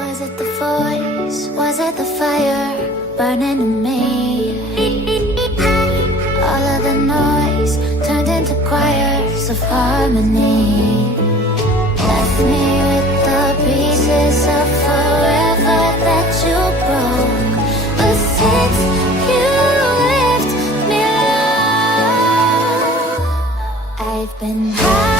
Was it the voice? Was it the fire burning in me? All of the noise turned into choirs of harmony. Left me with the pieces of forever that you broke. But since you left me alone, I've been high.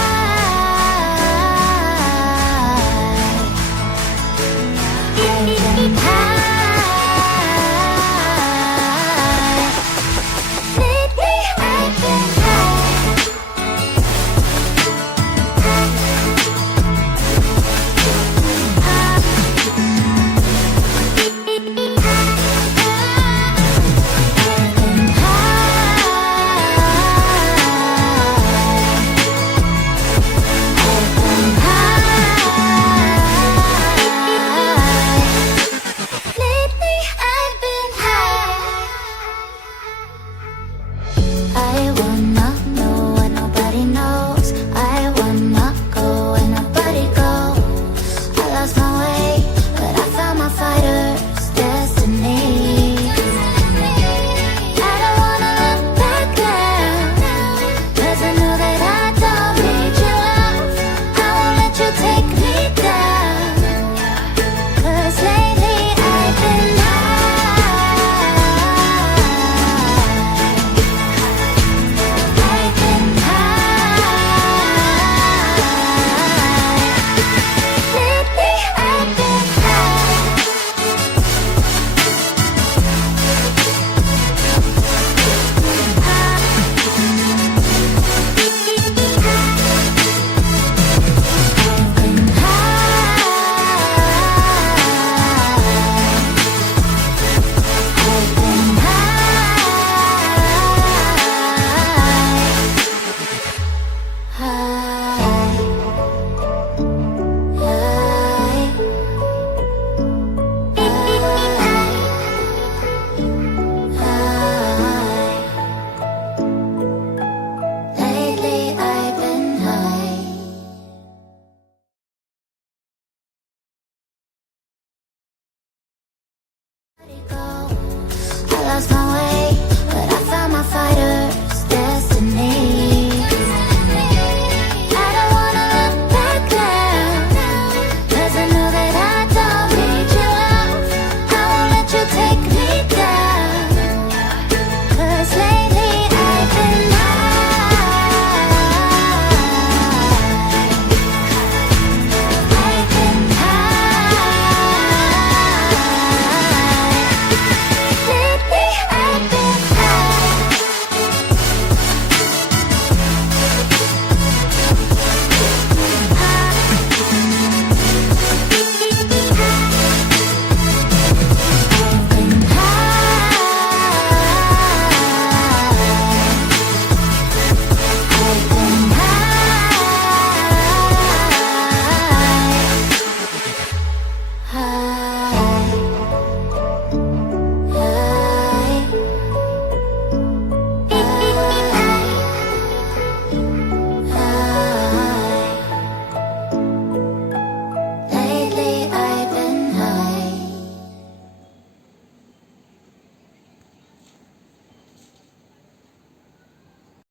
Lost my